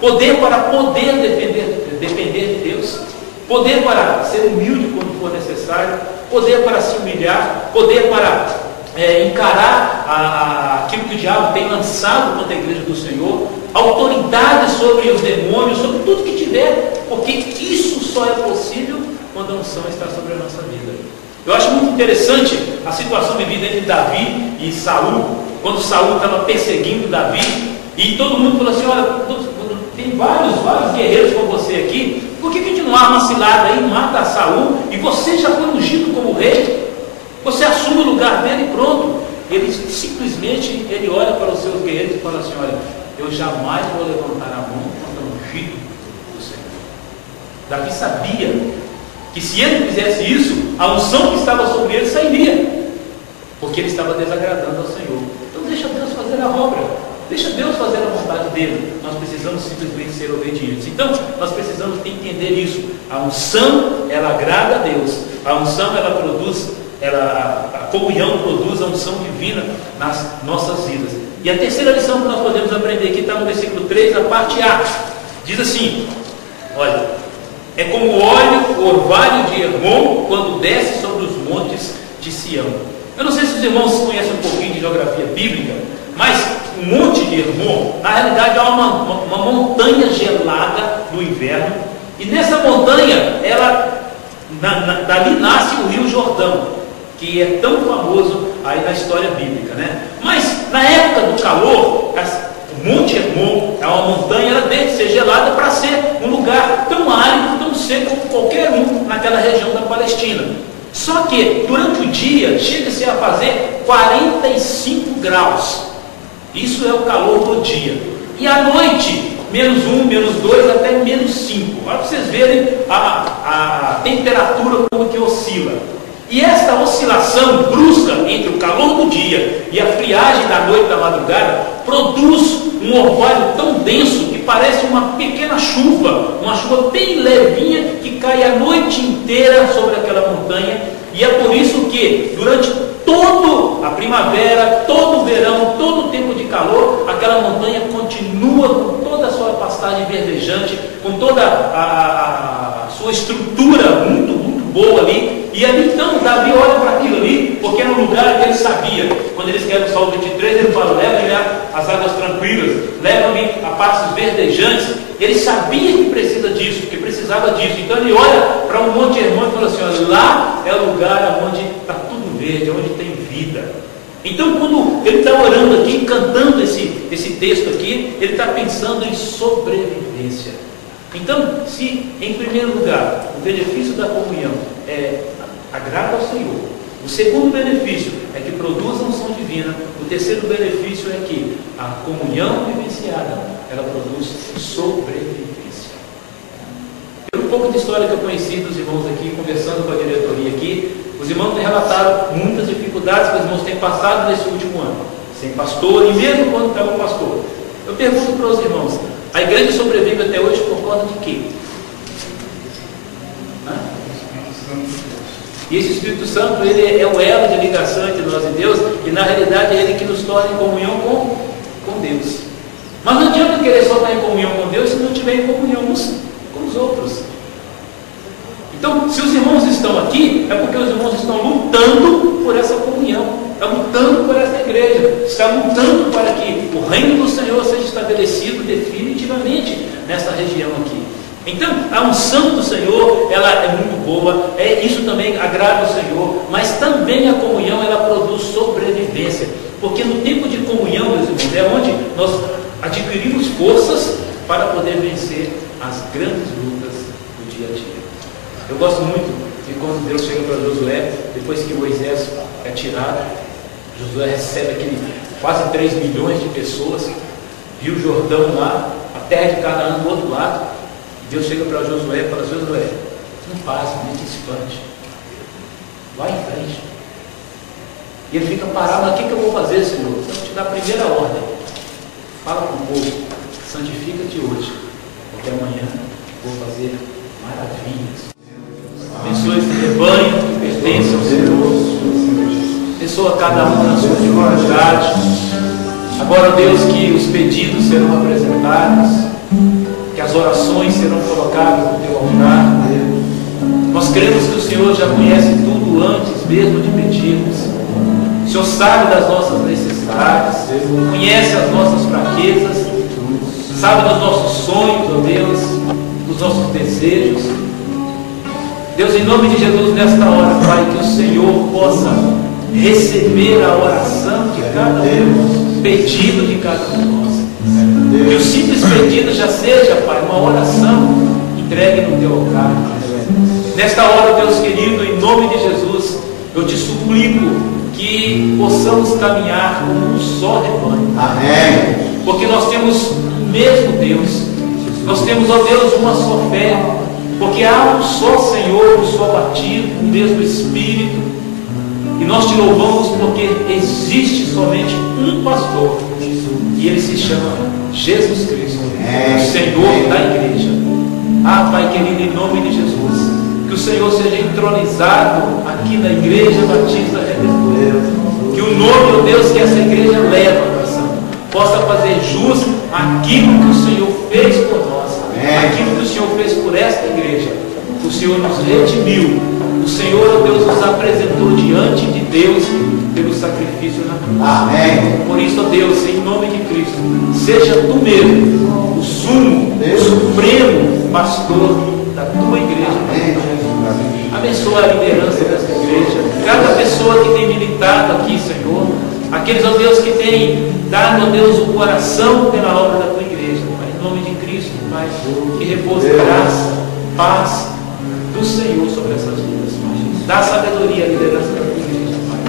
poder para poder depender de Deus, poder para ser humilde quando for necessário, poder para se humilhar, poder para encarar aquilo que o diabo tem lançado contra a igreja do Senhor, autoridade sobre os demônios, sobre tudo que tiver, porque isso só é possível quando a unção está sobre a nossa vida. Eu acho muito interessante a situação vivida entre Davi e Saul, quando Saul estava perseguindo Davi, e todo mundo falou assim: olha, tem vários guerreiros com você aqui, por que a gente não arma uma cilada aí, mata Saul, e você já foi ungido como rei, você assume o lugar dele e pronto. Ele simplesmente olha para os seus guerreiros e fala assim: olha, eu jamais vou levantar a mão contra o ungido do Senhor. Davi sabia que se ele fizesse isso, a unção que estava sobre ele sairia, porque ele estava desagradando ao Senhor. Então deixa Deus fazer a obra, deixa Deus fazer a vontade dele. Nós precisamos simplesmente ser obedientes. Então nós precisamos entender isso. A unção, ela agrada a Deus. A unção, ela produz, a comunhão produz a unção divina nas nossas vidas. E a terceira lição que nós podemos aprender aqui está no versículo 3, a parte A. Diz assim: olha, é como o óleo, o orvalho de Hermon, quando desce sobre os montes de Sião. Eu não sei se os irmãos conhecem um pouquinho de geografia bíblica, mas o monte de Hermon, na realidade, é uma montanha gelada no inverno. E nessa montanha, dali nasce o Rio Jordão, que é tão famoso aí na história bíblica, né? Mas na época do calor, o Monte Hermon é uma montanha, ela deve ser gelada para ser um lugar tão árido, tão seco como qualquer um naquela região da Palestina. Só que durante o dia chega-se a fazer 45 graus. Isso é o calor do dia. E à noite, -1, -2, até -5. Para vocês verem a temperatura como que oscila. E esta oscilação brusca entre o calor do dia e a friagem da noite, da madrugada, produz um orvalho tão denso que parece uma pequena chuva, uma chuva bem levinha que cai a noite inteira sobre aquela montanha. E é por isso que durante toda a primavera, todo o verão, todo o tempo de calor, aquela montanha continua com toda a sua pastagem verdejante, com toda a sua estrutura muito boa ali. E ali então Davi olha para aquilo ali, porque era um lugar que ele sabia. Quando eles querem o Salmo 23, ele fala: leva-me às águas tranquilas, leva-me a pastos verdejantes. Ele sabia que precisa disso, que precisava disso. Então ele olha para um monte de Hermon e fala assim: olha, lá é o lugar onde está tudo verde, onde tem vida. Então quando ele está orando aqui, cantando esse texto aqui, ele está pensando em sobrevivência. Então, se em primeiro lugar o benefício da comunhão agrada ao Senhor, o segundo benefício é que produz a unção divina, o terceiro benefício é que a comunhão vivenciada, ela produz sobrevivência. Pelo pouco de história que eu conheci dos irmãos aqui, conversando com a diretoria aqui, os irmãos me relataram muitas dificuldades que os irmãos têm passado nesse último ano, sem pastor, e mesmo quando estavam pastor. Eu pergunto para os irmãos: a igreja sobrevive até hoje por conta de quê? E esse Espírito Santo, ele é o elo de ligação entre nós e Deus, e na realidade é ele que nos torna em comunhão com Deus. Mas não adianta querer só estar em comunhão com Deus se não estiver em comunhão com os outros. Então, se os irmãos estão aqui, é porque os irmãos estão lutando por essa comunhão, estão lutando por essa igreja, estão lutando para que o reino do Senhor seja estabelecido definitivamente nessa região aqui. Então, a unção do Senhor, ela é muito boa, isso também agrada ao Senhor, mas também a comunhão, ela produz sobrevivência, porque no tempo de comunhão, meus irmãos, é onde nós adquirimos forças para poder vencer as grandes lutas do dia a dia. Eu gosto muito de quando Deus chega para Josué, depois que Moisés é tirado, Josué recebe aquele quase 3 milhões de pessoas, viu o Jordão lá, a terra de Canaã do outro lado. Deus chega para Josué e fala: Josué, não passe, nem te espante, vai em frente. E ele fica parado: mas o que eu vou fazer, Senhor? Eu vou te dar a primeira ordem. Fala com o povo: santifica-te hoje, porque amanhã vou fazer maravilhas. Abençoe esse rebanho que pertence ao Senhor, abençoa cada um na sua dificuldade. Agora, Deus, que os pedidos serão apresentados, orações serão colocadas no teu altar. Nós cremos que o Senhor já conhece tudo antes mesmo de pedirmos. O Senhor sabe das nossas necessidades, conhece as nossas fraquezas, sabe dos nossos sonhos, ó Deus, dos nossos desejos. Deus, em nome de Jesus, nesta hora, Pai, que o Senhor possa receber a oração de cada um, pedido de cada um de nós. Que o simples pedido já seja, Pai, uma oração entregue no teu altar. Nesta hora, Deus querido, em nome de Jesus, eu te suplico que possamos caminhar como um só rebanho. Amém. Porque nós temos o mesmo Deus. Nós temos, ó Deus, uma só fé. Porque há um só Senhor, um só batismo, o mesmo Espírito. E nós te louvamos porque existe somente um pastor. E ele se chama Jesus Cristo, o Senhor da igreja. Ah, Pai querido, em nome de Jesus, que o Senhor seja entronizado aqui na Igreja Batista Redentor. Que o nome, ó Deus, que essa igreja leva, possa fazer jus àquilo que o Senhor fez por nós. Aquilo que o Senhor fez por esta igreja. O Senhor nos redimiu. O Senhor, ó Deus, nos apresentou diante de Deus pelo sacrifício na cruz. Amém. Por isso, ó Deus, em nome de Cristo, seja tu mesmo o sumo, o supremo pastor da tua igreja. Amém. Abençoa a liderança desta igreja, cada pessoa que tem militado aqui, Senhor, aqueles, ó Deus, que têm dado, ó Deus, o coração pela obra da tua igreja, Pai, em nome de Cristo, Pai, que repouse graça, paz do Senhor sobre essas vidas, Pai. Dá sabedoria à liderança da tua igreja, Pai,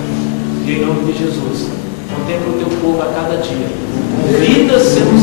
e em nome de Jesus, contempla o teu povo a cada dia, com vidas sendo